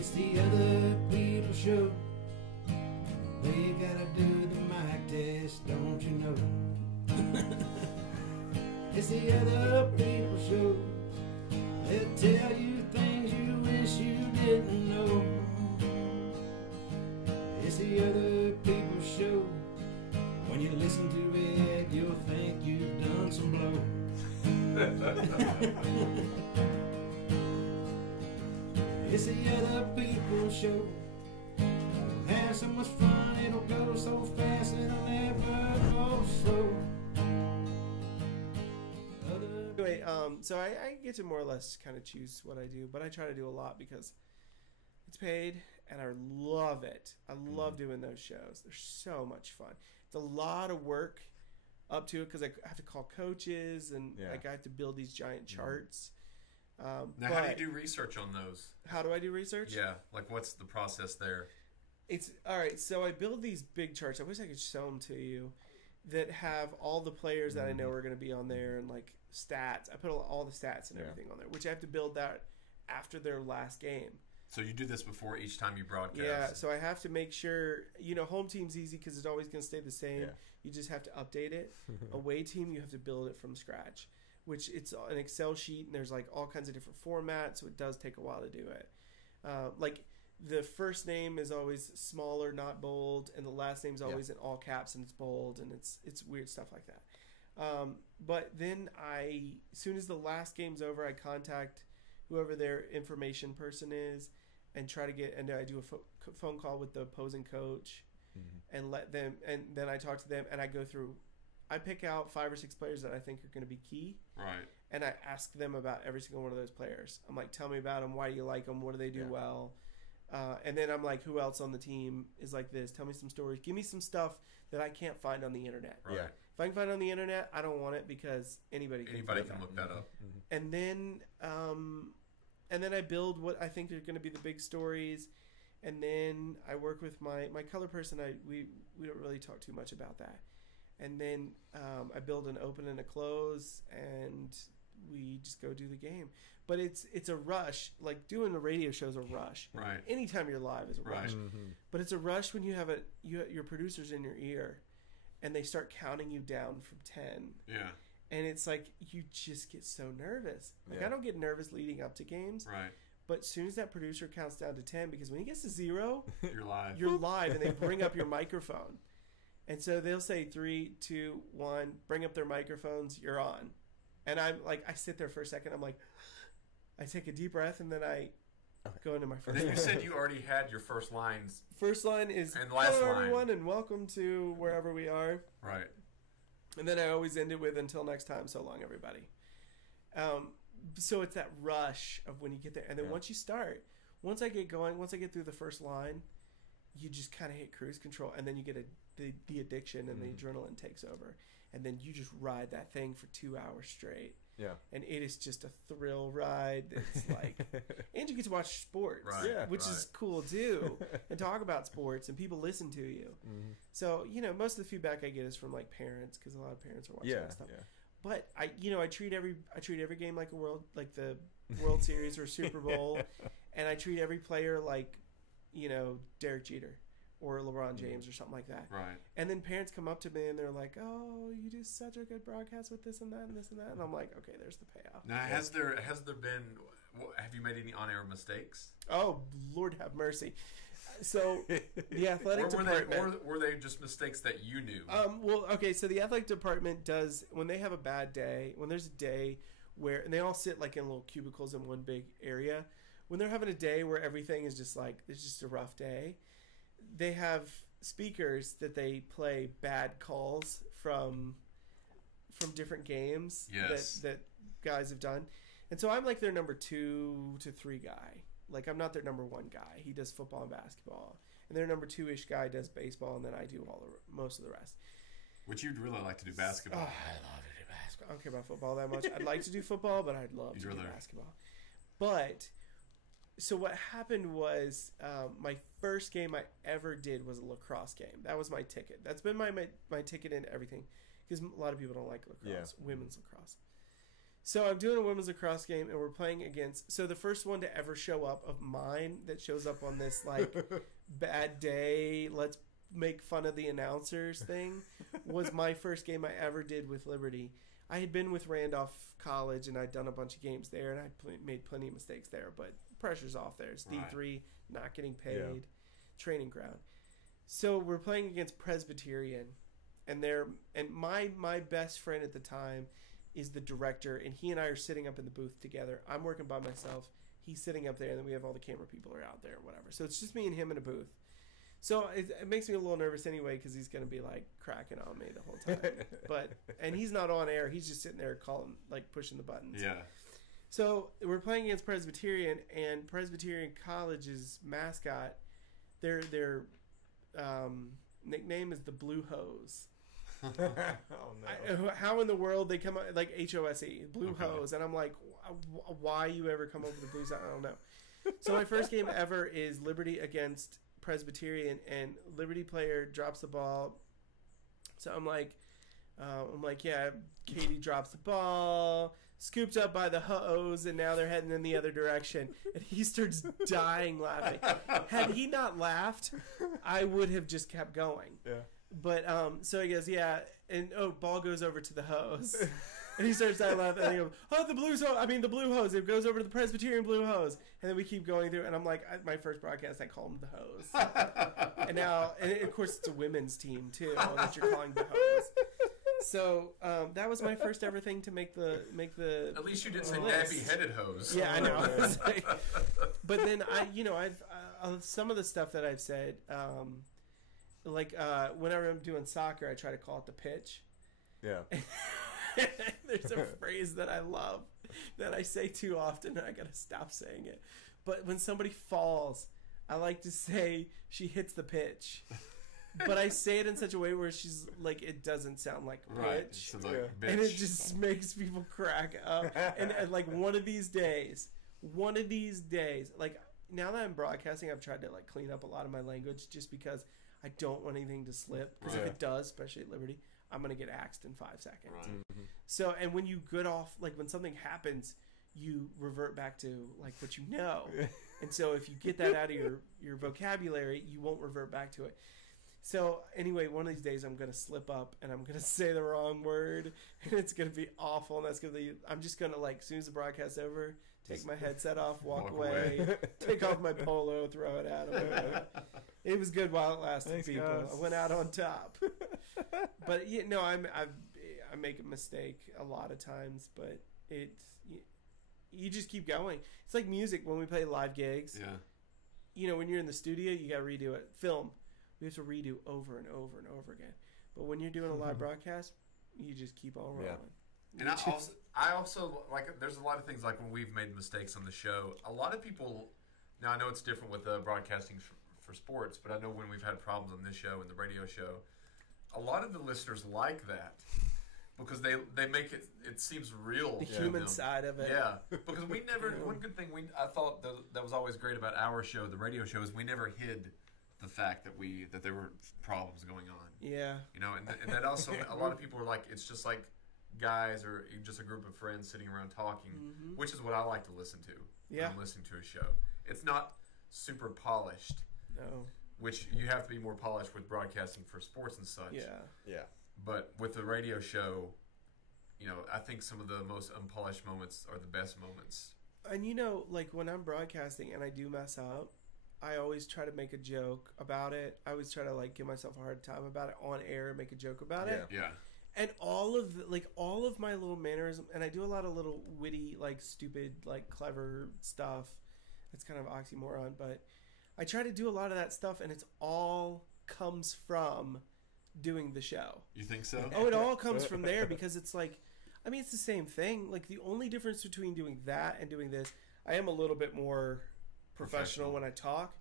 It's the other people show. They gotta do the mic test, don't you know? It's the other people show. They'll tell you things you wish you didn't know. It's the other people show. When you listen to it, you'll think you've done some blow. It's the other people show. We'll have so much fun, it'll go so fast, it'll never go slow. Anyway, so I get to more or less kind of choose what I do, but I try to do a lot because it's paid and I love it. I love doing those shows. They're so much fun. It's a lot of work up to it because I have to call coaches and like I have to build these giant charts. Now, how do you do research on those? How do I do research? Yeah, like what's the process there? It's all right. So I build these big charts. I wish I could show them to you. That have all the players that I know are going to be on there and like stats. I put all the stats and everything on there, which I have to build that after their last game. So you do this before each time you broadcast? Yeah, so I have to make sure, home team's easy because it's always going to stay the same. Yeah. You just have to update it. Away team, you have to build it from scratch, which it's an Excel sheet and there's like all kinds of different formats, so it does take a while to do it. Like the first name is always smaller, not bold, and the last name is always in all caps and it's bold, and it's weird stuff like that. But then as soon as the last game's over, I contact whoever their information person is and try to get, and I do a phone call with the opposing coach and let them, and then I talk to them and I go through, I pick out 5 or 6 players that I think are going to be key. Right. And I ask them about every single one of those players. I'm like, tell me about them. Why do you like them? What do they do well? And then I'm like, who else on the team is like this? Tell me some stories. Give me some stuff that I can't find on the internet. Right. Yeah. If I can find it on the internet, I don't want it because anybody can look that up. And then I build what I think are going to be the big stories. And then I work with my color person. We don't really talk too much about that. And then I build an open and a close, and we just go do the game. But it's a rush. Like doing a radio show is a rush. Right. Anytime you're live is a rush. But it's a rush when you have your producers in your ear, and they start counting you down from 10. Yeah. And it's like you just get so nervous. Like I don't get nervous leading up to games. Right. But as soon as that producer counts down to 10, because when he gets to 0, you're live. You're live, and they bring up your microphone. And so they'll say 3, 2, 1, bring up their microphones, you're on. And I'm like, I sit there for a second, I'm like, I take a deep breath, and then I go into my first line. Then you said you already had your first lines. First line is, and last hello line. Everyone, and welcome to wherever we are. Right. And then I always end it with, until next time, so long, everybody. So it's that rush of when you get there. And then once I get going, once I get through the first line, you just kind of hit cruise control, and then you get the addiction and the adrenaline takes over, and then you just ride that thing for 2 hours straight. Yeah, and it is just a thrill ride. It's like, and you get to watch sports, which is cool too, and talk about sports, and people listen to you. So most of the feedback I get is from like parents, because a lot of parents are watching that stuff. Yeah. But I treat every game like the World Series or Super Bowl, and I treat every player like, Derek Jeter or LeBron James or something like that. Right. And then parents come up to me and they're like, "Oh, you do such a good broadcast with this and that and this and that." And I'm like, "Okay, there's the payoff." Now, has there been? Have you made any on-air mistakes? Oh, Lord have mercy. So the athletic department, were they just mistakes that you knew? Well, okay. So the athletic department does, when they have a bad day, when there's a day where, and they all sit like in little cubicles in one big area. When they're having a day where everything is just like, it's just a rough day, they have speakers that they play bad calls from different games that guys have done. And so I'm like their number 2 to 3 guy. Like, I'm not their number 1 guy. He does football and basketball. And their number 2-ish guy does baseball, and then I do most of the rest. Which you'd really like to do basketball. Oh, I love to do basketball. I don't care about football that much. I'd like to do football, but I'd love to do basketball. But so what happened was, my first game I ever did was a lacrosse game. That was my ticket. That's been my ticket into everything, because a lot of people don't like lacrosse, women's lacrosse. So I'm doing a women's lacrosse game, and we're playing against. So the first one to ever show up of mine that shows up on this like bad day, let's make fun of the announcers thing, was my first game I ever did with Liberty. I had been with Randolph College, and I'd done a bunch of games there, and I'd made plenty of mistakes there, but pressure's off there. It's D3, not getting paid, training ground. So we're playing against Presbyterian, and my best friend at the time is the director, and he and I are sitting up in the booth together. I'm working by myself. He's sitting up there, and then we have all the camera people are out there or whatever. So it's just me and him in a booth. So it makes me a little nervous anyway, because he's going to be like cracking on me the whole time. And he's not on air. He's just sitting there calling, like pushing the buttons. Yeah. So we're playing against Presbyterian, and Presbyterian College's mascot, their nickname is the Blue Hose. Oh no! How in the world they come up like HOSE, Blue Hose, and I'm like, why you ever come up with the Blues? I don't know. So my first game ever is Liberty against Presbyterian, and Liberty player drops the ball. So I'm like, yeah, Katie drops the ball, scooped up by the hose, and now they're heading in the other direction. And he starts dying laughing. Had he not laughed, I would have just kept going. Yeah. But so he goes, yeah, and ball goes over to the hose, and he starts dying laughing. And he goes, the blue hose. It goes over to the Presbyterian Blue Hose, and then we keep going through. And I'm like, my first broadcast, I call him the hose, and now, and of course, it's a women's team too that you're calling the hose. So that was my first ever thing to make the. At least you didn't say nappy-headed hose. Yeah, I know. But then I've some of the stuff that I've said. Whenever I'm doing soccer, I try to call it the pitch. Yeah. There's a phrase that I love that I say too often, and I gotta stop saying it. But when somebody falls, I like to say she hits the pitch. But I say it in such a way where she's like, it doesn't sound like pitch. Right. Like, bitch. And it just makes people crack up. And like one of these days, like now that I'm broadcasting, I've tried to like clean up a lot of my language just because I don't want anything to slip, because if it does, especially at Liberty, I'm going to get axed in 5 seconds. Right. Mm-hmm. So, and when you get off, like when something happens, you revert back to like what you know. And so if you get that out of your vocabulary, you won't revert back to it. So anyway, one of these days I'm going to slip up and I'm going to say the wrong word, and it's going to be awful. And that's going to be, I'm just going to like, as soon as the broadcast's over, take my headset off, walk away, take off my polo, throw it at them. It was good while it lasted. Thanks, people. Guys. I went out on top. But I make a mistake a lot of times, but you just keep going. It's like music when we play live gigs. Yeah. You know, when you're in the studio, you got to redo it. Film, we have to redo over and over and over again. But when you're doing a live broadcast, you just keep on rolling. Yeah. And I also like. There's a lot of things like when we've made mistakes on the show. A lot of people. Now I know it's different with broadcasting for sports, but I know when we've had problems on this show and the radio show, a lot of the listeners like that because they make it seems real. The human side of it. Yeah, because we never. One good thing I thought that was always great about our show, the radio show, is we never hid the fact that there were problems going on. Yeah. You know, and that also a lot of people are like, it's just like guys or just a group of friends sitting around talking, which is what I like to listen to. Yeah. When I'm listening to a show. It's not super polished. No. Which you have to be more polished with broadcasting for sports and such. Yeah. Yeah. But with the radio show, you know, I think some of the most unpolished moments are the best moments. And you know, like when I'm broadcasting and I do mess up, I always try to make a joke about it. I always try to like give myself a hard time about it on air and make a joke about it. Yeah. And all of my little mannerism, and I do a lot of little witty, like stupid, like clever stuff. It's kind of oxymoron, but I try to do a lot of that stuff, and it's all comes from doing the show. You think so? Oh, it all comes from there because it's like, I mean, it's the same thing. Like the only difference between doing that and doing this, I am a little bit more professional when I talk,